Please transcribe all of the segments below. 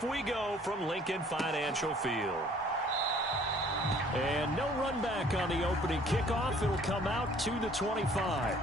off we go from Lincoln Financial Field. And no run back on the opening kickoff. It'll come out to the 25.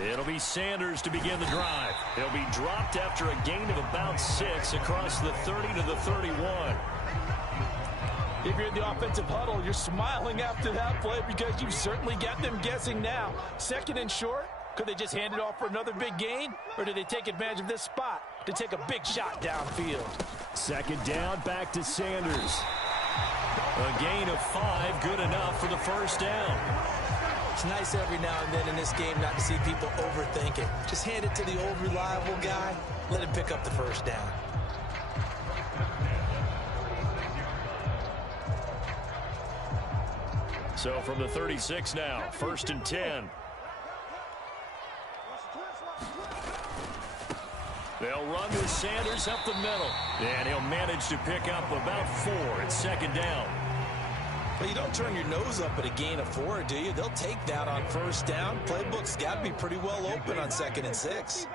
It'll be Sanders to begin the drive. He'll be dropped after a gain of about 6 across the 30 to the 31. If you're in the offensive huddle, you're smiling after that play because you certainly got them guessing now. Second and short, could they just hand it off for another big gain? Or did they take advantage of this spot to take a big shot downfield? Second down, back to Sanders. A gain of 5, good enough for the first down. It's nice every now and then in this game not to see people overthink it. Just hand it to the old reliable guy. Let him pick up the first down. So from the 36 now, 1st and 10. They'll run with Sanders up the middle. And he'll manage to pick up about 4 at 2nd down. Well, you don't turn your nose up at a gain of 4, do you? They'll take that on first down. Playbook's got to be pretty well open on 2nd and 6.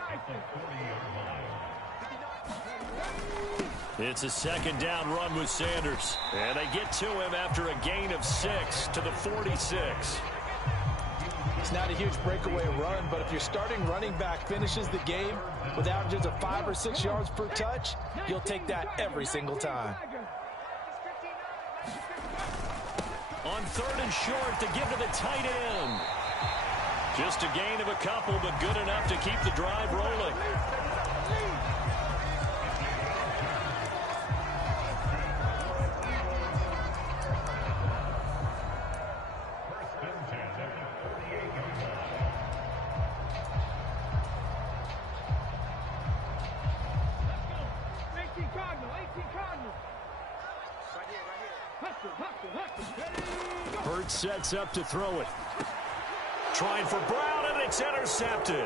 It's a 2nd down run with Sanders. And they get to him after a gain of 6 to the 46. It's not a huge breakaway run, but if your starting running back finishes the game with averages of 5 or 6 yards per touch, you'll take that every single time. On 3rd and short to give to the tight end. Just a gain of a couple, but good enough to keep the drive rolling. Hurts sets up to throw it. Trying for Brown, and it's intercepted.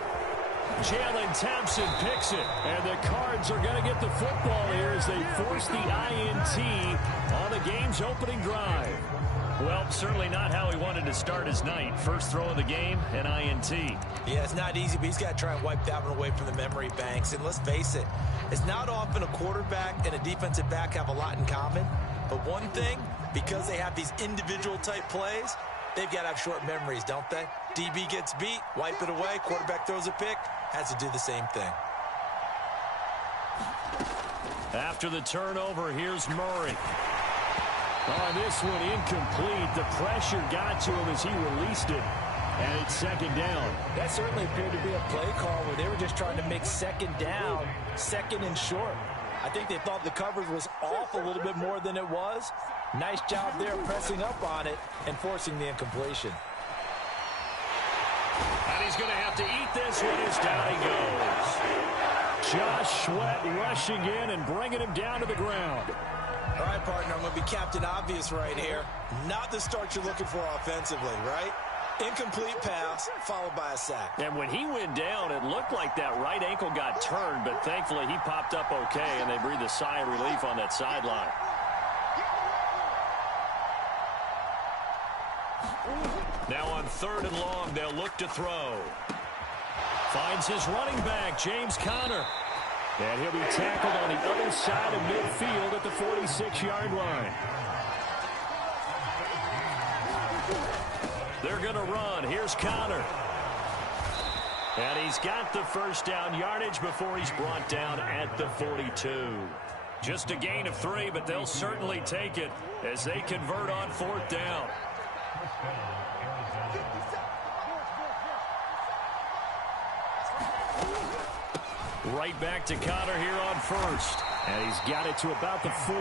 Jalen Thompson picks it, and the Cards are going to get the football here as they force the INT on the game's opening drive. Well, certainly not how he wanted to start his night. First throw of the game, an INT. Yeah, it's not easy, but he's got to try and wipe that one away from the memory banks. And let's face it, it's not often a quarterback and a defensive back have a lot in common. But one thing, because they have these individual type plays, they've got to have short memories, don't they? DB gets beat, wipe it away, quarterback throws a pick, has to do the same thing. After the turnover, here's Murray. On this one, incomplete. The pressure got to him as he released it. And it's 2nd down. That certainly appeared to be a play call where they were just trying to make 2nd down, 2nd and short. I think they thought the coverage was off a little bit more than it was. Nice job there pressing up on it and forcing the incompletion. And he's going to have to eat this one as down he goes. Josh Sweat rushing in and bringing him down to the ground. All right, partner, I'm going to be Captain Obvious right here. Not the start you're looking for offensively, right? Incomplete pass, followed by a sack. And when he went down, it looked like that right ankle got turned, but thankfully he popped up okay, and they breathed a sigh of relief on that sideline. Now on 3rd and long, they'll look to throw. Finds his running back, James Conner. And he'll be tackled on the other side of midfield at the 46-yard line. They're going to run. Here's Conner. And he's got the first down yardage before he's brought down at the 42. Just a gain of 3, but they'll certainly take it as they convert on 4th down. Right back to Conner here on 1st. And he's got it to about the 40.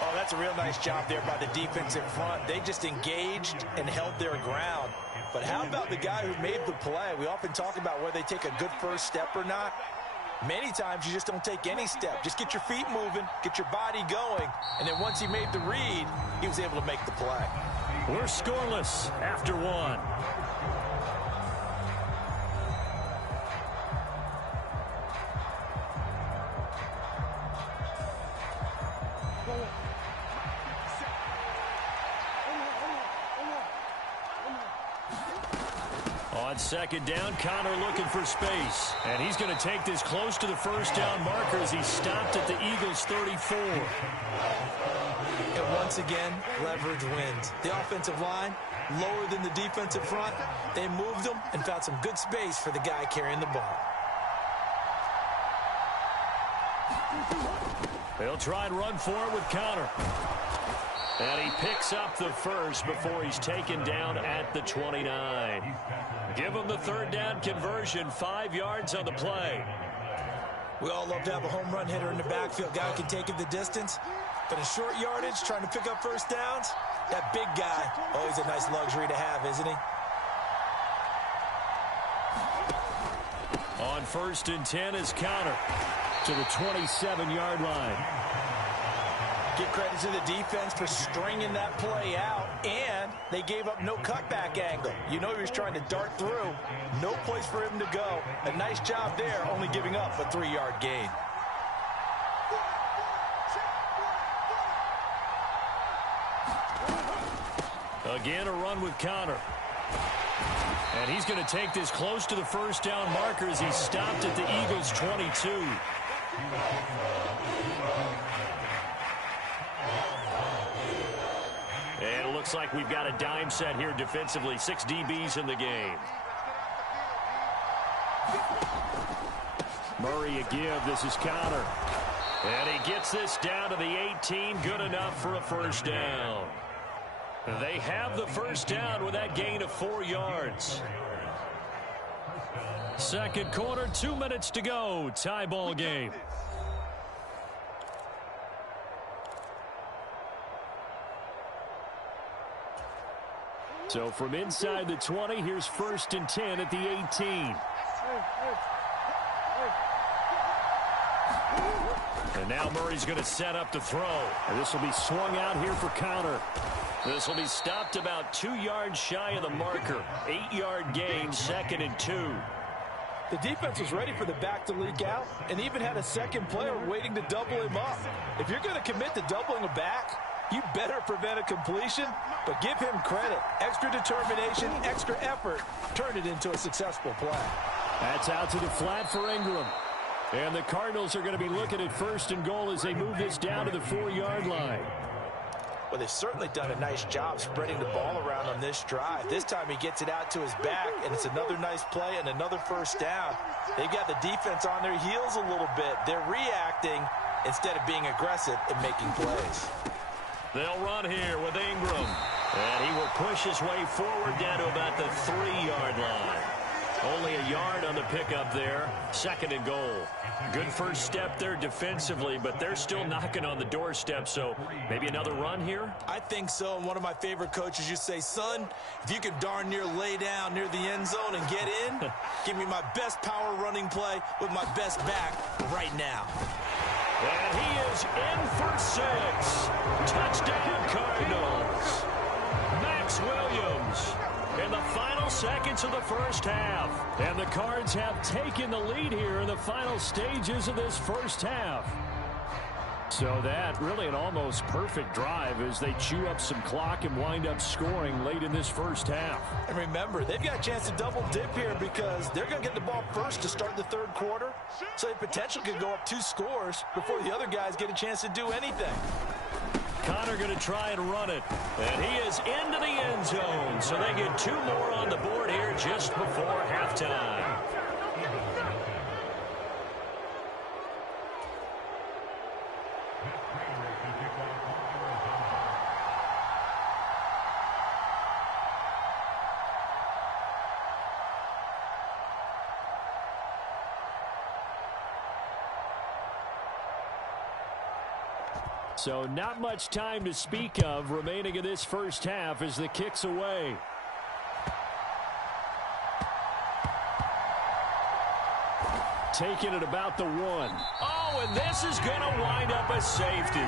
Oh, that's a real nice job there by the defensive front. They just engaged and held their ground. But how about the guy who made the play? We often talk about whether they take a good first step or not. Many times you just don't take any step. Just get your feet moving, get your body going, and then once he made the read, he was able to make the play. We're scoreless after one. On second down, Connor looking for space. And he's going to take this close to the first down marker as he stopped at the Eagles' 34. And once again, leverage wins. The offensive line, lower than the defensive front. They moved them and found some good space for the guy carrying the ball. They'll try and run for it with Connor. And he picks up the first before he's taken down at the 29. Give him the third down conversion, 5 yards on the play. We all love to have a home run hitter in the backfield. Guy who can take it the distance. But in short yardage, trying to pick up first downs, that big guy, always a nice luxury to have, isn't he? On 1st and 10 is Connor to the 27-yard line. Give credit to the defense for stringing that play out, and they gave up no cutback angle. You know he was trying to dart through. No place for him to go. A nice job there, only giving up a 3-yard gain. Again, a run with Connor. And he's going to take this close to the first down marker as he stopped at the Eagles' 22. And it looks like we've got a dime set here defensively. 6 DBs in the game. Murray a give. This is Connor. And he gets this down to the 18. Good enough for a first down. They have the first down with that gain of 4 yards. Second quarter, 2 minutes to go. Tie ball game. So from inside the 20, here's 1st and 10 at the 18. And now Murray's going to set up the throw. And this will be swung out here for Connor. This will be stopped about 2 yards shy of the marker. 8-yard gain, 2nd and 2. The defense was ready for the back to leak out and even had a second player waiting to double him up. If you're going to commit to doubling a back, you better prevent a completion, but give him credit. Extra determination, extra effort, turn it into a successful play. That's out to the flat for Ingram. And the Cardinals are going to be looking at 1st and goal as they move this down to the 4-yard line. Well, they've certainly done a nice job spreading the ball around on this drive. This time he gets it out to his back, and it's another nice play and another first down. They've got the defense on their heels a little bit. They're reacting instead of being aggressive and making plays. They'll run here with Ingram. And he will push his way forward down to about the 3-yard line. Only a yard on the pickup there. 2nd and goal. Good first step there defensively, but they're still knocking on the doorstep, so maybe another run here? I think so. And one of my favorite coaches used to say, son, if you could darn near lay down near the end zone and get in, give me my best power running play with my best back right now. And he is in for 6. Touchdown, Cardinals. Max Williams in the final seconds of the first half. And the Cards have taken the lead here in the final stages of this first half. So that really an almost perfect drive as they chew up some clock and wind up scoring late in this first half. And remember, they've got a chance to double dip here because they're going to get the ball first to start the third quarter. So they potentially could go up 2 scores before the other guys get a chance to do anything. Connor going to try and run it. And he is into the end zone. So they get 2 more on the board here just before halftime. So not much time to speak of remaining in this first half as the kick's away. Taking it about the 1. Oh, and this is going to wind up a safety.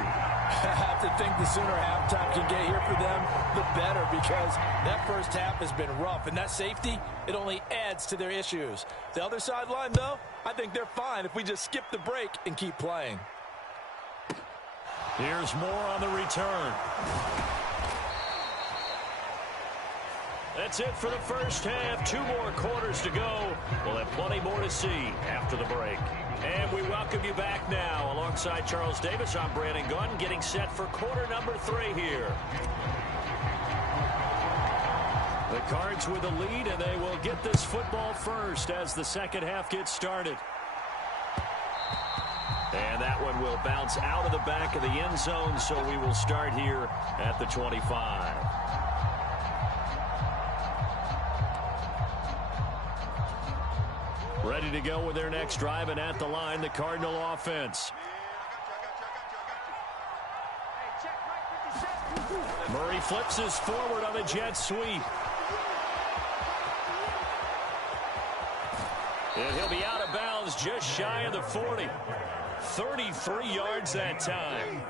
I have to think the sooner halftime can get here for them, the better, because that first half has been rough. And that safety, it only adds to their issues. The other sideline, though, I think they're fine if we just skip the break and keep playing. Here's more on the return. That's it for the first half. 2 more quarters to go. We'll have plenty more to see after the break. And we welcome you back now. Alongside Charles Davis, I'm Brandon Gunn, getting set for quarter number 3 here. The Cards with the lead, and they will get this football first as the second half gets started. And that one will bounce out of the back of the end zone, so we will start here at the 25. Ready to go with their next drive, and at the line, the Cardinal offense. Murray flips this forward on a jet sweep. And he'll be out of bounds just shy of the 40. 33 yards that time.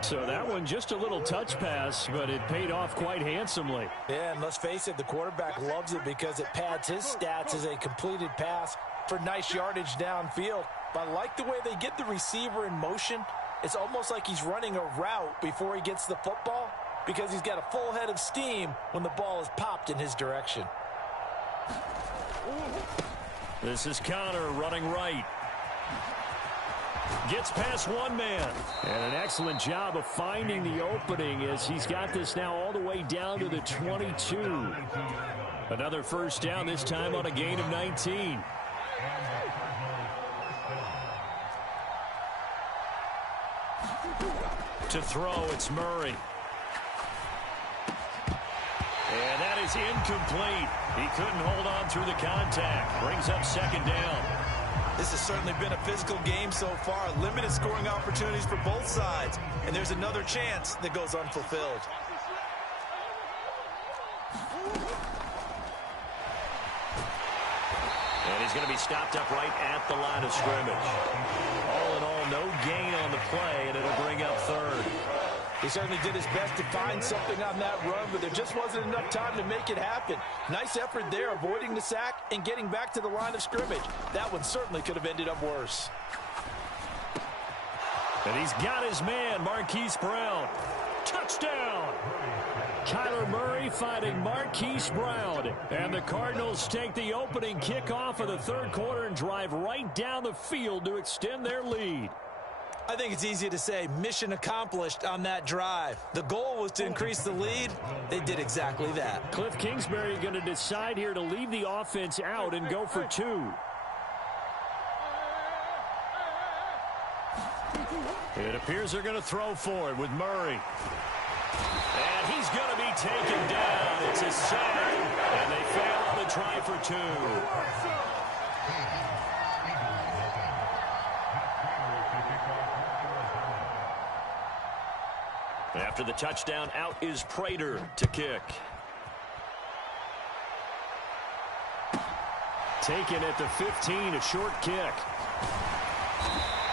So that one just a little touch pass, but it paid off quite handsomely. Yeah, and let's face it, the quarterback loves it because it pads his stats as a completed pass for nice yardage downfield. But I like the way they get the receiver in motion. It's almost like he's running a route before he gets the football because he's got a full head of steam when the ball is popped in his direction. This is Connor running right. Gets past one man. And an excellent job of finding the opening as he's got this now all the way down to the 22. Another first down, this time on a gain of 19. To throw, it's Murray. And that is incomplete. He couldn't hold on through the contact. Brings up second down. This has certainly been a physical game so far. Limited scoring opportunities for both sides. And there's another chance that goes unfulfilled. And he's going to be stopped up right at the line of scrimmage. All in all, no gain on the play, and it'll bring up third. He certainly did his best to find something on that run, but there just wasn't enough time to make it happen. Nice effort there, avoiding the sack and getting back to the line of scrimmage. That one certainly could have ended up worse. And he's got his man, Marquise Brown. Touchdown! Kyler Murray fighting Marquise Brown. And the Cardinals take the opening kickoff of the third quarter and drive right down the field to extend their lead. I think it's easy to say mission accomplished on that drive. The goal was to increase the lead. They did exactly that. Cliff Kingsbury going to decide here to leave the offense out and go for 2. It appears they're going to throw for it with Murray. And he's going to be taken down. It's a sack, and they fail on the try for 2. After the touchdown, out is Prater to kick. Taken at the 15, a short kick.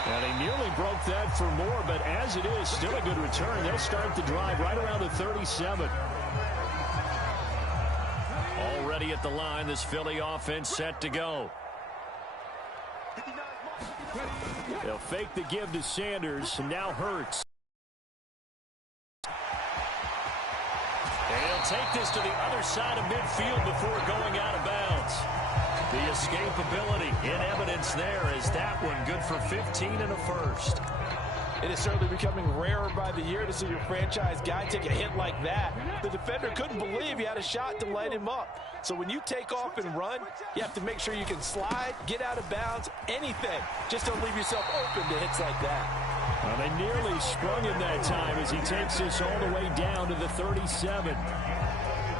And he nearly broke that for more, but as it is, still a good return. They'll start the drive right around the 37. Already at the line, this Philly offense set to go. They'll fake the give to Sanders, and now Hurts. And he'll take this to the other side of midfield before going out of bounds. The escapability in evidence there as that one good for 15 and a first. It is certainly becoming rarer by the year to see your franchise guy take a hit like that. The defender couldn't believe he had a shot to light him up. So when you take off and run, you have to make sure you can slide, get out of bounds, anything. Just don't leave yourself open to hits like that. Well, they nearly sprung him that time as he takes this all the way down to the 37.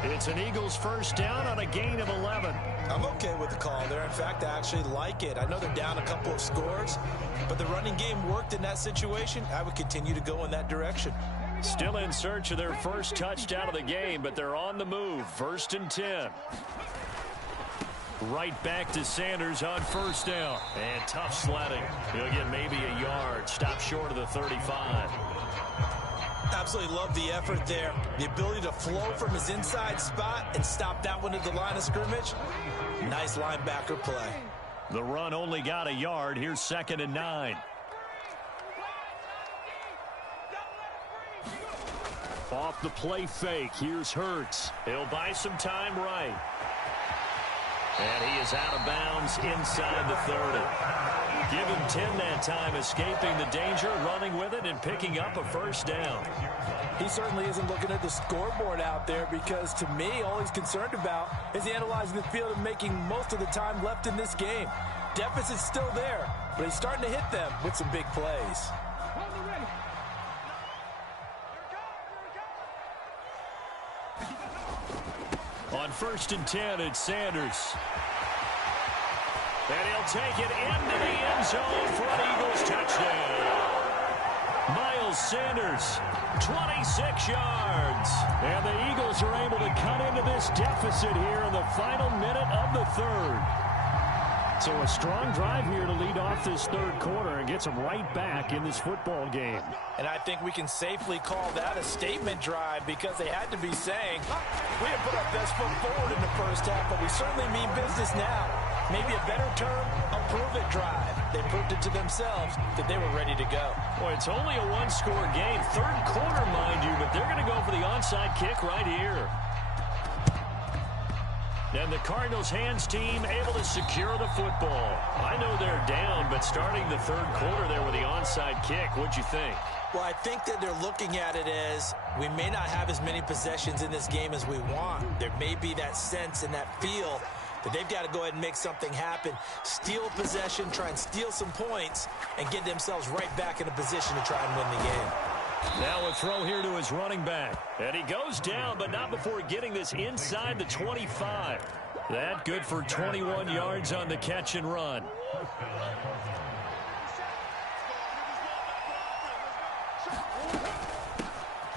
It's an Eagles first down on a gain of 11. I'm okay with the call there. In fact, I actually like it. I know they're down a couple of scores, but the running game worked in that situation. I would continue to go in that direction. Still in search of their first touchdown of the game, but they're on the move. 1st and 10. Right back to Sanders on first down. And tough sledding. He'll get maybe a yard. Stop short of the 35. Absolutely love the effort there. The ability to flow from his inside spot and stop that one at the line of scrimmage. Nice linebacker play. The run only got a yard. Here's 2nd and 9. Off the play fake. Here's Hurts. He'll buy some time right. And he is out of bounds inside the 30. Give him 10 that time, escaping the danger, running with it, and picking up a first down. He certainly isn't looking at the scoreboard out there because, to me, all he's concerned about is analyzing the field and making most of the time left in this game. Deficit's still there, but he's starting to hit them with some big plays. On 1st and 10, it's Sanders. And he'll take it into the end zone for an Eagles touchdown. Miles Sanders, 26 yards. And the Eagles are able to cut into this deficit here in the final minute of the 3rd. So a strong drive here to lead off this 3rd quarter and gets them right back in this football game. And I think we can safely call that a statement drive because they had to be saying, we have put our best foot forward in the first half, but we certainly mean business now. Maybe a better term, a prove-it drive. They proved it to themselves that they were ready to go. Boy, it's only a one-score game. 3rd quarter, mind you, but they're going to go for the onside kick right here. And the Cardinals' hands team able to secure the football. I know they're down, but starting the 3rd quarter there with the onside kick, what'd you think? Well, I think that they're looking at it as we may not have as many possessions in this game as we want. There may be that sense and that feel that they've got to go ahead and make something happen, steal possession, try and steal some points, and get themselves right back in a position to try and win the game. Now a throw here to his running back. And he goes down, but not before getting this inside the 25. That good for 21 yards on the catch and run.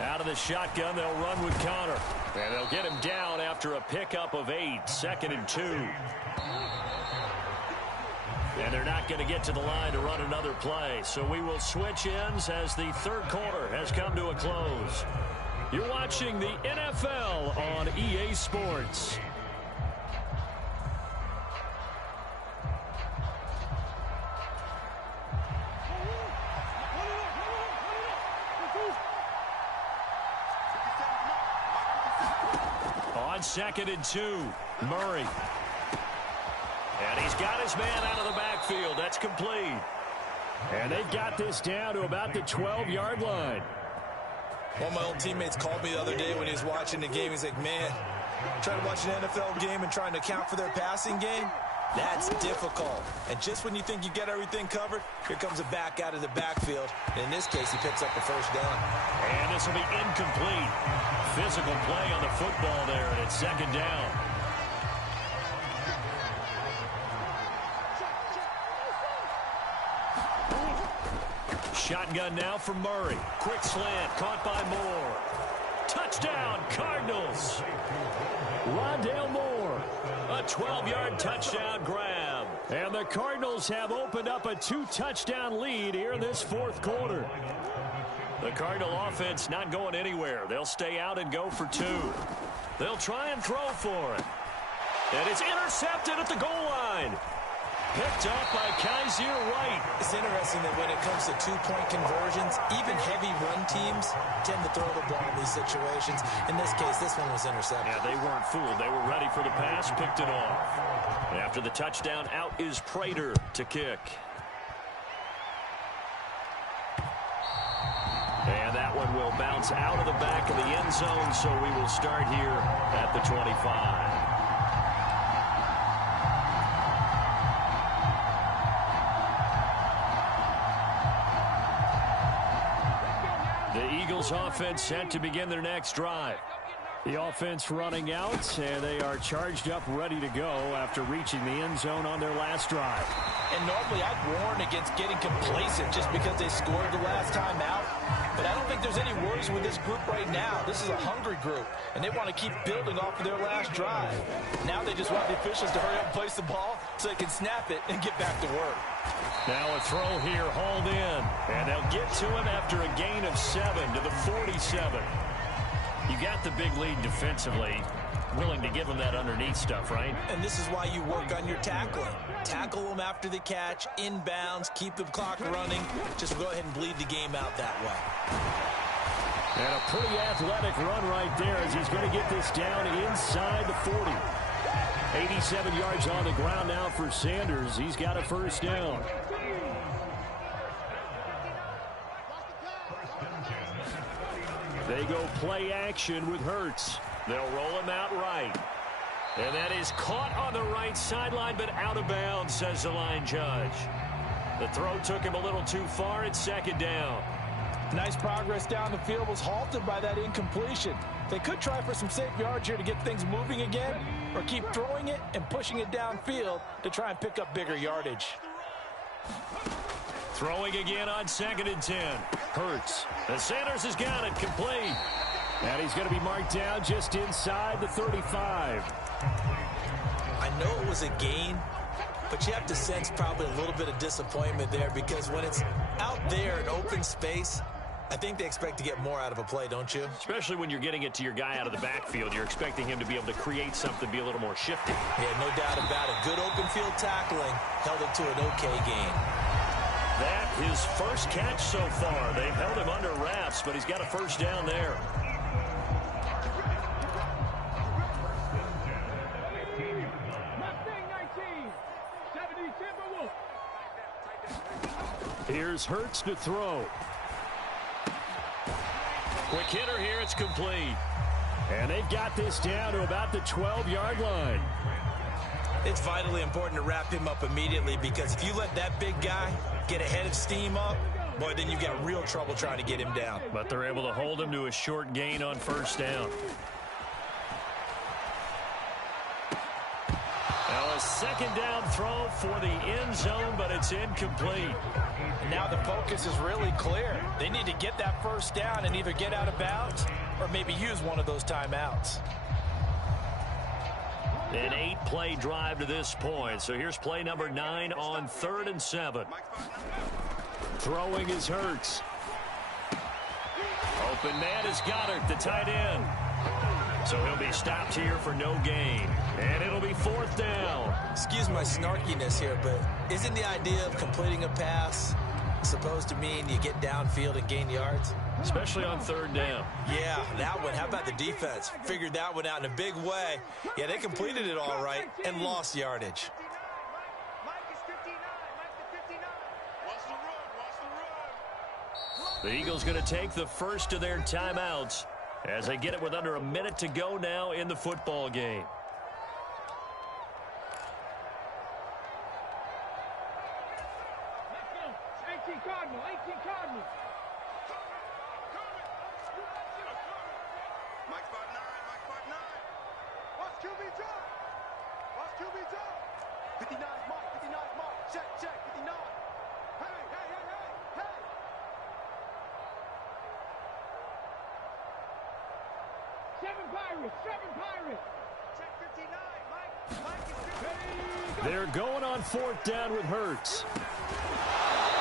Out of the shotgun, they'll run with Connor. And they'll get him down after a pickup of 8, 2nd and 2. And they're not going to get to the line to run another play. So we will switch ends as the 3rd quarter has come to a close. You're watching the NFL on EA Sports. On 2nd and 2, Murray. And he's got his man out of the backfield. That's complete. And they've got this down to about the 12-yard line. One of my old teammates called me the other day when he was watching the game. He's like, man, trying to watch an NFL game and trying to account for their passing game, that's difficult. And just when you think you get everything covered, here comes a back out of the backfield. And in this case, he picks up the first down. And this will be incomplete. Physical play on the football there, and it's 2nd down. Shotgun now for Murray. Quick slant, caught by Moore. Touchdown, Cardinals. Rondale Moore, a 12-yard touchdown grab. And the Cardinals have opened up a 2-touchdown lead here in this 4th quarter. The Cardinal offense not going anywhere. They'll stay out and go for 2. They'll try and throw for it. And it's intercepted at the goal line. Picked up by Kaiser White. It's interesting that when it comes to 2-point conversions, even heavy run teams tend to throw the ball in these situations. In this case, this one was intercepted. Yeah, they weren't fooled. They were ready for the pass, picked it off. After the touchdown, out is Prater to kick. And that one will bounce out of the back of the end zone, so we will start here at the 25. The Eagles offense set to begin their next drive. The offense running out, and they are charged up, ready to go after reaching the end zone on their last drive. And normally I'd warn against getting complacent just because they scored the last time out. But I don't think there's any worries with this group right now. This is a hungry group, and they want to keep building off of their last drive. Now they just want the officials to hurry up and place the ball so they can snap it and get back to work. Now a throw here, hauled in, and they'll get to him after a gain of 7 to the 47. You got the big lead defensively, willing to give them that underneath stuff, right? And this is why you work on your tackling. Tackle them after the catch, inbounds, keep the clock running. Just go ahead and bleed the game out that way. And a pretty athletic run right there as he's going to get this down inside the 40. 87 yards on the ground now for Sanders. He's got a first down. They go play action with Hurts. They'll roll him out right. And that is caught on the right sideline, but out of bounds, says the line judge. The throw took him a little too far. It's second down. Nice progress down the field was halted by that incompletion. They could try for some safe yards here to get things moving again, or keep throwing it and pushing it downfield to try and pick up bigger yardage. Throwing again on 2nd and 10. Hurts. The Sanders has got it complete. And he's going to be marked down just inside the 35. I know it was a gain, but you have to sense probably a little bit of disappointment there because when it's out there in open space, I think they expect to get more out of a play, don't you? Especially when you're getting it to your guy out of the backfield. You're expecting him to be able to create something, be a little more shifty. Yeah, no doubt about it. Good open field tackling held it to an okay gain. That his first catch so far. They've held him under wraps, but he's got a first down there. Here's Hurts to throw. Quick hitter here, it's complete. And they've got this down to about the 12-yard line. It's vitally important to wrap him up immediately because if you let that big guy get ahead of steam up, boy, then you've got real trouble trying to get him down. But they're able to hold him to a short gain on first down. Now a second down throw for the end zone, but it's incomplete. And now the focus is really clear. They need to get that first down and either get out of bounds or maybe use one of those timeouts. An 8-play drive to this point. So here's play number 9 on 3rd and 7. Throwing is Hurts. Open man is Goddard, the tight end. So he'll be stopped here for no gain. And it'll be 4th down. Excuse my snarkiness here, but isn't the idea of completing a pass supposed to mean you get downfield and gain yards? Especially on 3rd down. Yeah, that one. How about the defense? Figured that one out in a big way. Yeah, they completed it all right and lost yardage. The Eagles going to take the first of their timeouts as they get it with under a minute to go now in the football game. They're going on 4th down with Hurts.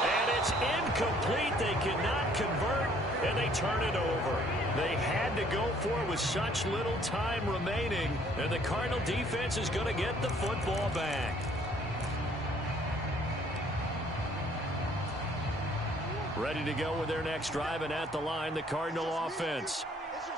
And it's incomplete. They cannot convert, and they turn it over. They had to go for it with such little time remaining, and the Cardinal defense is going to get the football back. Ready to go with their next drive, and at the line, the Cardinal offense.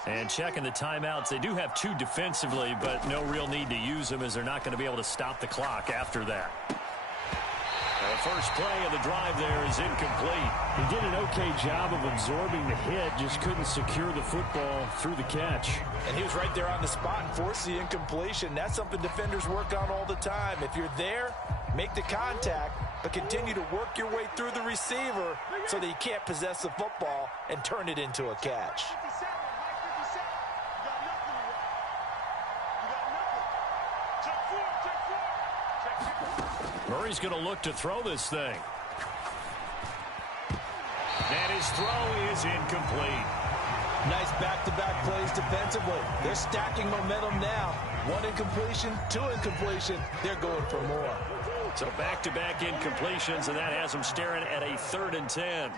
And checking the timeouts, they do have 2 defensively, but no real need to use them as they're not going to be able to stop the clock after that. The first play of the drive there is incomplete. He did an okay job of absorbing the hit, just couldn't secure the football through the catch. And he was right there on the spot and forced the incompletion. That's something defenders work on all the time. If you're there, make the contact, but continue to work your way through the receiver so that you can't possess the football and turn it into a catch. Murray's going to look to throw this thing. And his throw is incomplete. Nice back-to-back plays defensively. They're stacking momentum now. 1 incompletion, 2 incompletion. They're going for more. So back-to-back incompletions, and that has them staring at a 3rd and 10.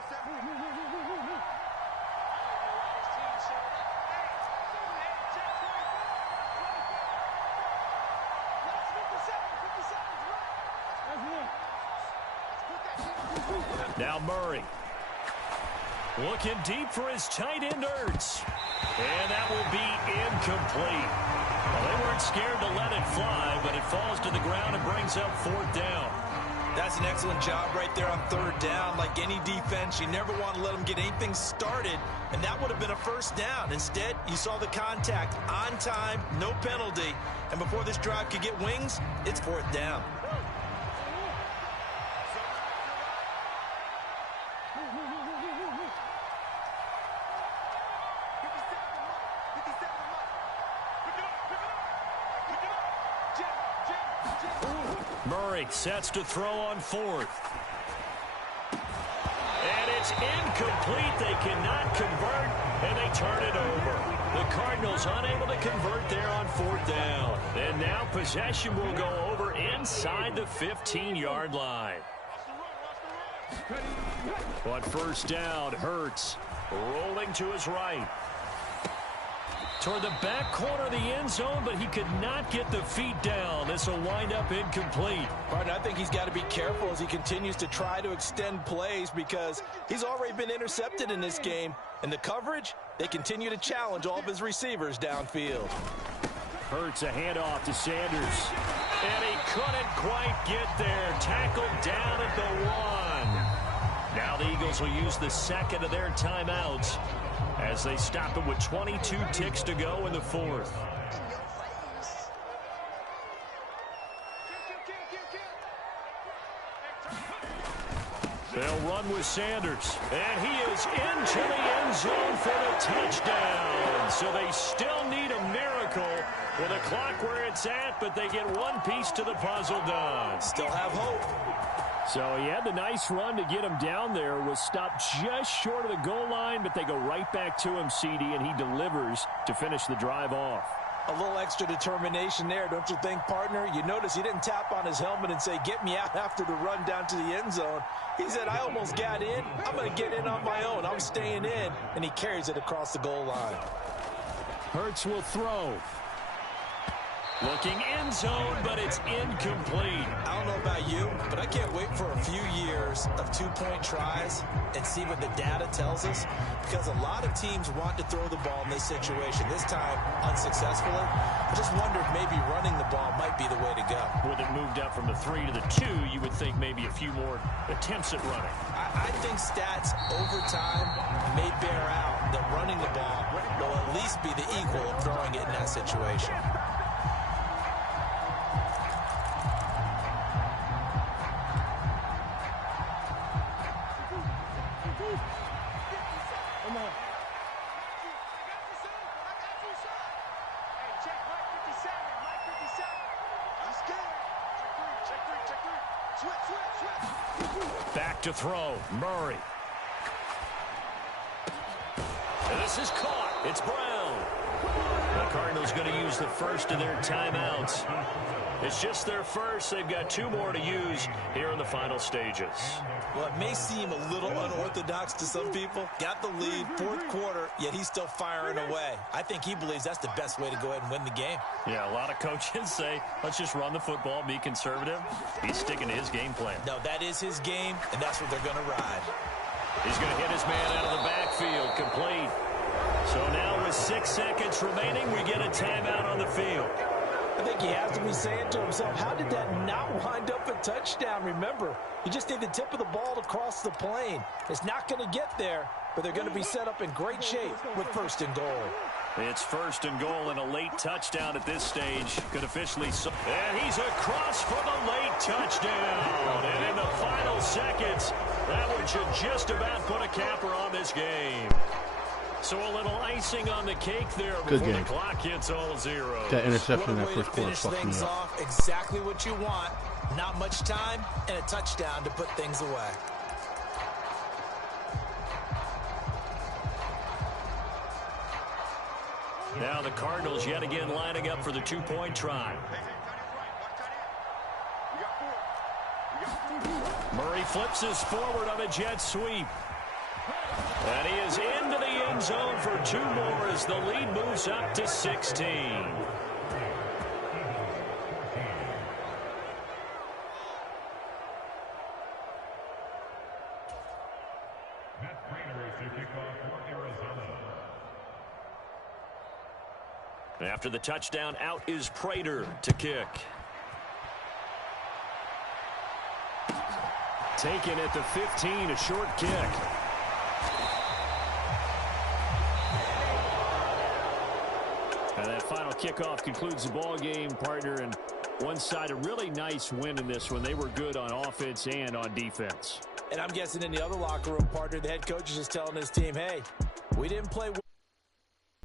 Now Murray. Looking deep for his tight end, Ertz. And that will be incomplete. Well, they weren't scared to let it fly, but it falls to the ground and brings up 4th down. That's an excellent job right there on 3rd down. Like any defense, you never want to let them get anything started, and that would have been a 1st down. Instead, you saw the contact on time, no penalty, and before this drive could get wings, it's 4th down. Murray sets to throw on 4th. And it's incomplete. They cannot convert, and they turn it over. The Cardinals unable to convert there on 4th down. And now possession will go over inside the 15-yard line. On 1st down, Hurts rolling to his right. Toward the back corner of the end zone, but he could not get the feet down. This will wind up incomplete. Partner, I think he's got to be careful as he continues to try to extend plays because he's already been intercepted in this game. And the coverage, they continue to challenge all of his receivers downfield. Hurts a handoff to Sanders. And he couldn't quite get there. Tackled down at the 1. Now the Eagles will use the 2nd of their timeouts as they stop it with 22 ticks to go in the 4th. They'll run with Sanders, and he is into the end zone for the touchdown. So they still need a miracle with a clock where it's at, but they get one piece to the puzzle done. Still have hope. So he had the nice run to get him down there, was stopped just short of the goal line, but they go right back to him, CD, and he delivers to finish the drive off. A little extra determination there, don't you think, partner? You notice he didn't tap on his helmet and say, get me out after the run down to the end zone. He said, I almost got in. I'm going to get in on my own. I'm staying in. And he carries it across the goal line. Hurts will throw. Looking end zone, but it's incomplete. I don't know about you, but I can't wait for a few years of two-point tries and see what the data tells us, because a lot of teams want to throw the ball in this situation, this time unsuccessfully. I just wonder if maybe running the ball might be the way to go. With it moved up from the 3 to the 2, you would think maybe a few more attempts at running. I think stats over time may bear out that running the ball will at least be the equal of throwing it in that situation. Back to throw, Murray. And this is caught. It's Brown. The Cardinals going to use the first of their timeouts. It's just their first. They've got 2 more to use here in the final stages. Well, it may seem a little unorthodox to some people. Got the lead, 4th quarter, yet he's still firing away. I think he believes that's the best way to go ahead and win the game. Yeah, a lot of coaches say, let's just run the football, be conservative. He's sticking to his game plan. No, that is his game, and that's what they're going to ride. He's going to hit his man out of the backfield, complete. So now with 6 seconds remaining, we get a timeout on the field. I think he has to be saying to himself, how did that not wind up a touchdown? Remember, you just need the tip of the ball to cross the plane. It's not going to get there, but they're going to be set up in great shape with 1st and goal. It's 1st and goal and a late touchdown at this stage. Could officially... And he's across for the late touchdown. And in the final seconds, that one should just about put a capper on this game. So a little icing on the cake there Good before game. the clock hits all zeros. That interception in What a that way first to quarter finish fucked me things up. off. Exactly what you want. Not much time and a touchdown to put things away. Now the Cardinals yet again lining up for the two-point try. Murray flips us forward on a jet sweep. And he is into the end zone for 2 more as the lead moves up to 16. After the touchdown, out is Prater to kick. Taken at the 15, a short kick. And that final kickoff concludes the ball game, partner. And one side, a really nice win in this one. They were good on offense and on defense. And I'm guessing in the other locker room, partner, the head coach is just telling his team, hey, we didn't play well.